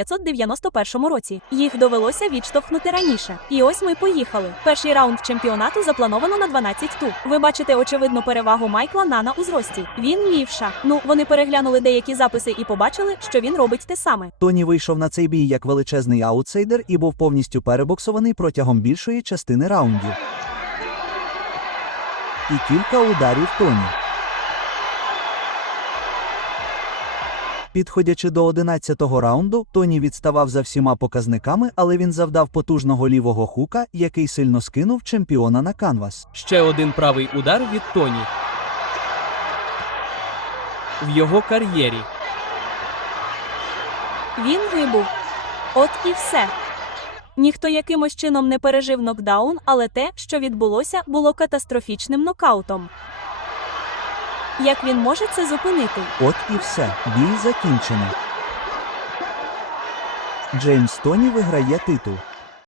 1991 році. Їх довелося відштовхнути раніше. І ось ми поїхали. Перший раунд чемпіонату заплановано на 12 ту. Ви бачите очевидну перевагу Майкла Нана у зрості. Він лівша. Ну, вони переглянули деякі записи і побачили, що він робить те саме. Тоні вийшов на цей бій як величезний аутсайдер і був повністю перебоксований протягом більшої частини раундів. І кілька ударів Тоні. Підходячи до 11-го раунду, Тоні відставав за всіма показниками, але він завдав потужного лівого хука, який сильно скинув чемпіона на канвас. Ще один правий удар від Тоні. В його кар'єрі. Він вибув. От і все. Ніхто якимось чином не пережив нокдаун, але те, що відбулося, було катастрофічним нокаутом. Як він може це зупинити? От і все. Бій закінчено. Джеймс Тоні виграє титул.